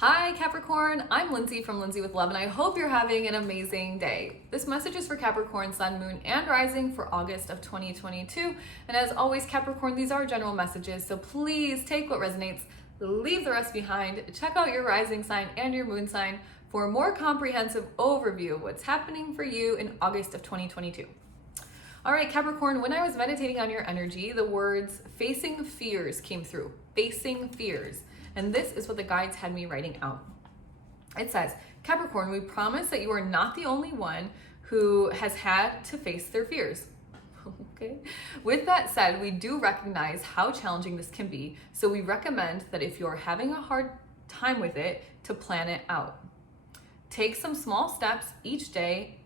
Hi Capricorn, I'm Lindsay from Lindsay with Love, and I hope you're having an amazing day. This message is for Capricorn, Sun, Moon, and Rising for August of 2022. And as always, Capricorn, these are general messages, so please take what resonates, leave the rest behind. Check out your rising sign and your moon sign for a more comprehensive overview of what's happening for you in August of 2022. All right, Capricorn, when I was meditating on your energy, the words facing fears came through. Facing fears. And this is what the guides had me writing out. It says, Capricorn, we promise that you are not the only one who has had to face their fears. Okay. With that said, we do recognize how challenging this can be. So we recommend that if you're having a hard time with it, to plan it out. Take some small steps each day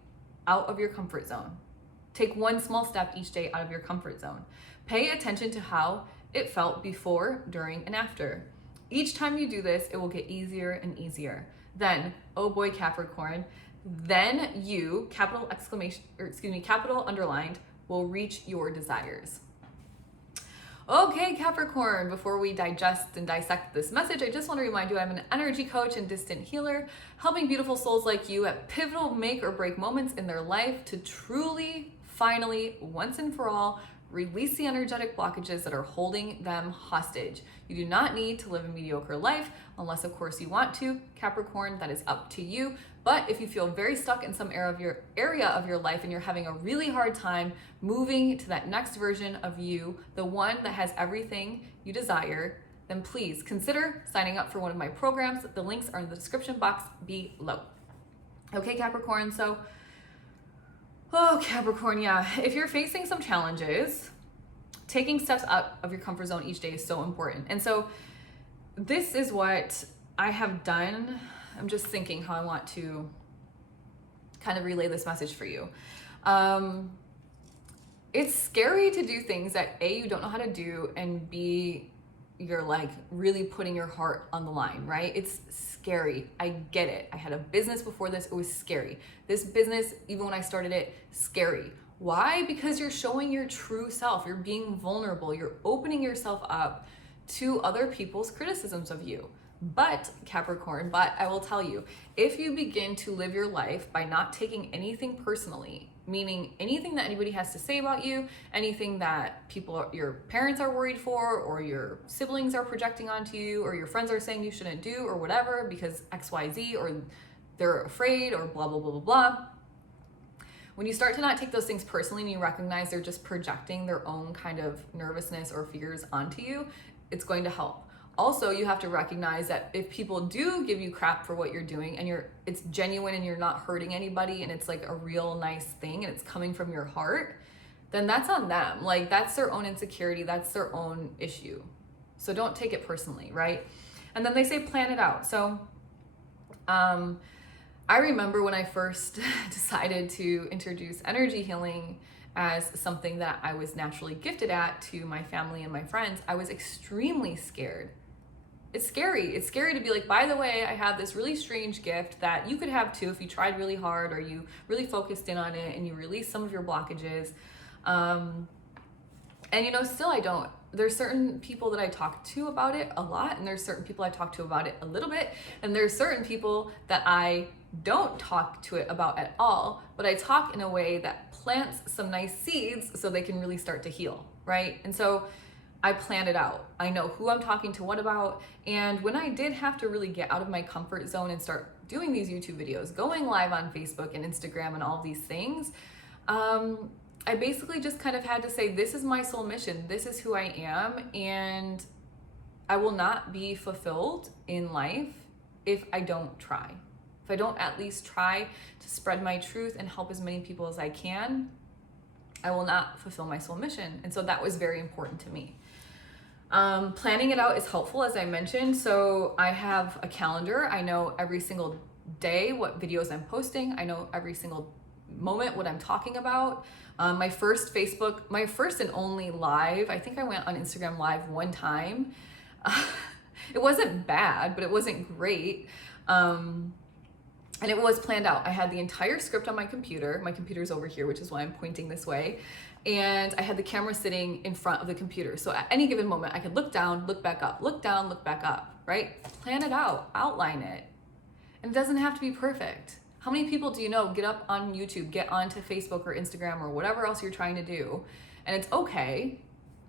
out of your comfort zone. Take one small step each day out of your comfort zone. Pay attention to how it felt before, during, and after. Each time you do this, it will get easier and easier. Then, oh boy, Capricorn, then you, capital underlined, will reach your desires. Okay, Capricorn, before we digest and dissect this message, I just want to remind you I'm an energy coach and distant healer, helping beautiful souls like you at pivotal make or break moments in their life to truly, finally, once and for all, release the energetic blockages that are holding them hostage. You do not need to live a mediocre life, unless of course you want to. Capricorn, that is up to you. But if you feel very stuck in some area of your life and you're having a really hard time moving to that next version of you, the one that has everything you desire, then please consider signing up for one of my programs. The links are in the description box below. Okay, Capricorn, so Capricorn, yeah, if you're facing some challenges, taking steps out of your comfort zone each day is so important. And so this is what I have done. I'm just thinking how I want to kind of relay this message for you. It's scary to do things that A, you don't know how to do, and B, you're like really putting your heart on the line, right? It's scary. I get it. I had a business before this. It was scary. This business, even when I started it, scary. Why? Because you're showing your true self. You're being vulnerable. You're opening yourself up to other people's criticisms of you. But Capricorn, I will tell you, if you begin to live your life by not taking anything personally, meaning anything that anybody has to say about you, anything that your parents are worried for, or your siblings are projecting onto you, or your friends are saying you shouldn't do, or whatever, because XYZ, or they're afraid, or blah, blah, blah, blah, blah. When you start to not take those things personally and you recognize they're just projecting their own kind of nervousness or fears onto you, it's going to help. Also, you have to recognize that if people do give you crap for what you're doing and it's genuine and you're not hurting anybody and it's like a real nice thing and it's coming from your heart, then that's on them. Like, that's their own insecurity, that's their own issue. So don't take it personally, right? And then they say plan it out. So I remember when I first decided to introduce energy healing as something that I was naturally gifted at to my family and my friends, I was extremely scared. It's scary. It's scary to be like, by the way, I have this really strange gift that you could have too if you tried really hard or you really focused in on it and you release some of your blockages. And still I don't. There's certain people that I talk to about it a lot, and there's certain people I talk to about it a little bit, and there's certain people that I don't talk to it about at all, but I talk in a way that plants some nice seeds so they can really start to heal, right? And so I planned it out. I know who I'm talking to what about. And when I did have to really get out of my comfort zone and start doing these YouTube videos, going live on Facebook and Instagram and all these things, I basically just kind of had to say, this is my soul mission. This is who I am. And I will not be fulfilled in life if I don't try. If I don't at least try to spread my truth and help as many people as I can, I will not fulfill my soul mission. And so that was very important to me. Planning it out is helpful, as I mentioned. So I have a calendar. I know every single day what videos I'm posting. I know every single moment what I'm talking about. My first and only live, I think I went on Instagram live one time. It wasn't bad, but it wasn't great. And it was planned out. I had the entire script on my computer. My computer's over here, which is why I'm pointing this way. And I had the camera sitting in front of the computer. So at any given moment, I could look down, look back up, look down, look back up, right? Plan it out, outline it. And it doesn't have to be perfect. How many people do you know get up on YouTube, get onto Facebook or Instagram or whatever else you're trying to do, and it's okay,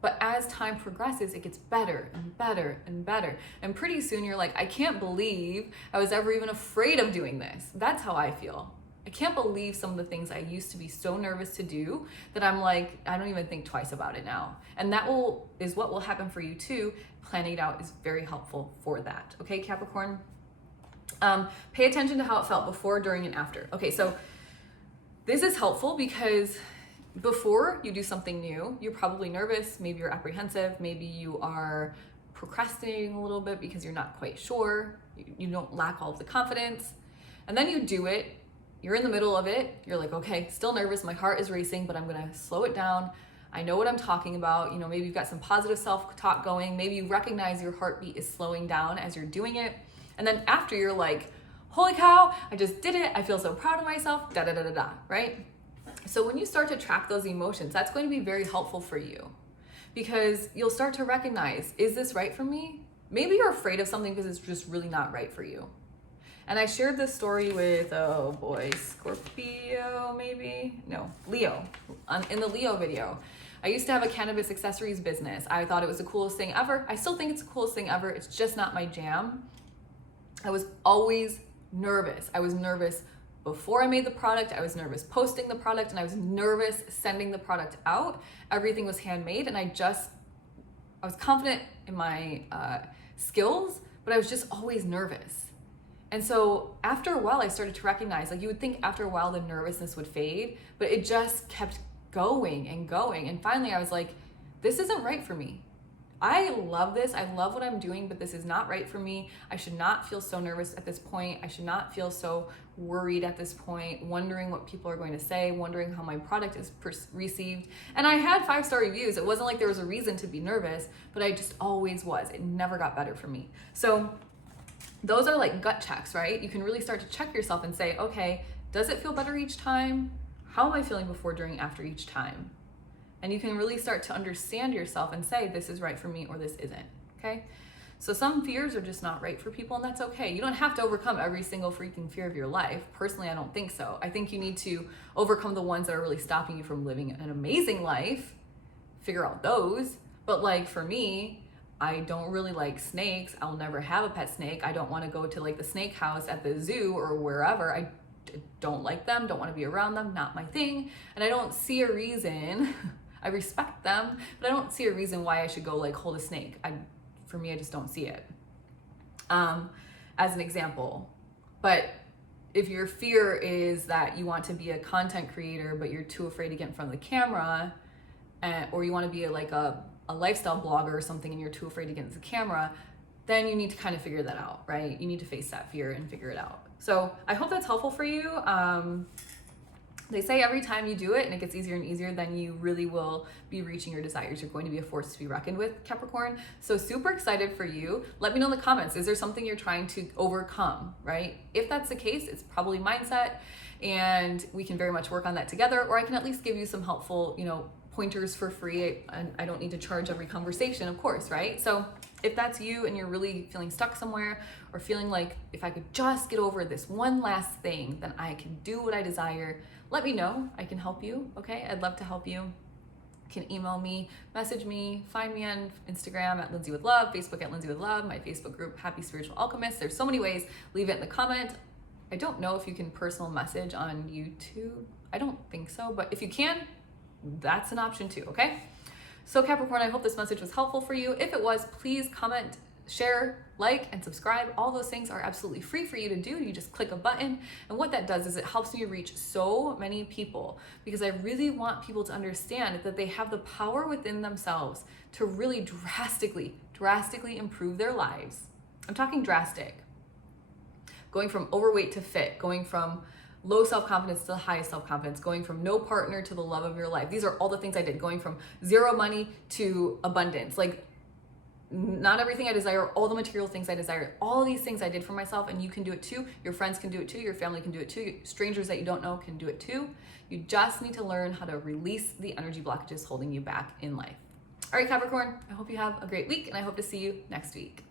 but as time progresses, it gets better and better and better. And pretty soon you're like, I can't believe I was ever even afraid of doing this. That's how I feel. I can't believe some of the things I used to be so nervous to do that I'm like, I don't even think twice about it now. And that is what will happen for you too. Planning it out is very helpful for that. Okay, Capricorn? Pay attention to how it felt before, during, and after. Okay, so this is helpful because before you do something new, you're probably nervous, maybe you're apprehensive, maybe you are procrastinating a little bit because you're not quite sure, you don't lack all of the confidence, and then you do it, you're in the middle of it, you're like, okay, still nervous, my heart is racing, but I'm gonna slow it down, I know what I'm talking about, maybe you've got some positive self-talk going, maybe you recognize your heartbeat is slowing down as you're doing it, and then after you're like, holy cow, I just did it, I feel so proud of myself, da-da-da-da-da, right? So when you start to track those emotions, that's going to be very helpful for you because you'll start to recognize, is this right for me? Maybe you're afraid of something because it's just really not right for you. And I shared this story with, oh boy, Scorpio maybe? No, Leo, in the Leo video. I used to have a cannabis accessories business. I thought it was the coolest thing ever. I still think it's the coolest thing ever. It's just not my jam. I was always nervous. I was nervous before I made the product, I was nervous posting the product, and I was nervous sending the product out. Everything was handmade, and I was confident in my skills, but I was just always nervous. And so after a while, I started to recognize, like you would think after a while the nervousness would fade, but it just kept going and going. And finally I was like, this isn't right for me. I love this. I love what I'm doing, but this is not right for me. I should not feel so nervous at this point. I should not feel so worried at this point, wondering what people are going to say, wondering how my product is received. And I had 5-star reviews. It wasn't like there was a reason to be nervous, but I just always was. It never got better for me. So those are like gut checks, right? You can really start to check yourself and say, okay, does it feel better each time? How am I feeling before, during, after each time? And you can really start to understand yourself and say, this is right for me or this isn't, okay? So some fears are just not right for people, and that's okay. You don't have to overcome every single freaking fear of your life. Personally, I don't think so. I think you need to overcome the ones that are really stopping you from living an amazing life, figure out those. But like for me, I don't really like snakes. I'll never have a pet snake. I don't want to go to like the snake house at the zoo or wherever. I don't like them, don't want to be around them, not my thing. And I don't see a reason I respect them, but I don't see a reason why I should go like hold a snake. For me, I just don't see it as an example. But if your fear is that you want to be a content creator, but you're too afraid to get in front of the camera, or you want to be like a lifestyle blogger or something and you're too afraid to get into the camera, then you need to kind of figure that out, right? You need to face that fear and figure it out. So I hope that's helpful for you. They say every time you do it and it gets easier and easier, then you really will be reaching your desires. You're going to be a force to be reckoned with, Capricorn. So super excited for you. Let me know in the comments, is there something you're trying to overcome, right? If that's the case, it's probably mindset, and we can very much work on that together, or I can at least give you some helpful, pointers for free. I don't need to charge every conversation, of course, right? So if that's you and you're really feeling stuck somewhere, or feeling like if I could just get over this one last thing, then I can do what I desire, let me know. I can help you, okay? I'd love to help you. You can email me, message me, find me on Instagram at Lindsay with Love, Facebook at Lindsay with Love, my Facebook group, Happy Spiritual Alchemist. There's so many ways. Leave it in the comment. I don't know if you can personal message on YouTube. I don't think so, but if you can, that's an option too, okay? So Capricorn, I hope this message was helpful for you. If it was, please comment, share, like, and subscribe. All those things are absolutely free for you to do. You just click a button. And what that does is it helps me reach so many people, because I really want people to understand that they have the power within themselves to really drastically improve their lives. I'm talking drastic. Going from overweight to fit, going from low self-confidence to high self-confidence, going from no partner to the love of your life. These are all the things I did, going from zero money to abundance. Like, not everything I desire, all the material things I desire, all these things I did for myself, and you can do it too. Your friends can do it too. Your family can do it too. Strangers that you don't know can do it too. You just need to learn how to release the energy blockages holding you back in life. All right, Capricorn, I hope you have a great week, and I hope to see you next week.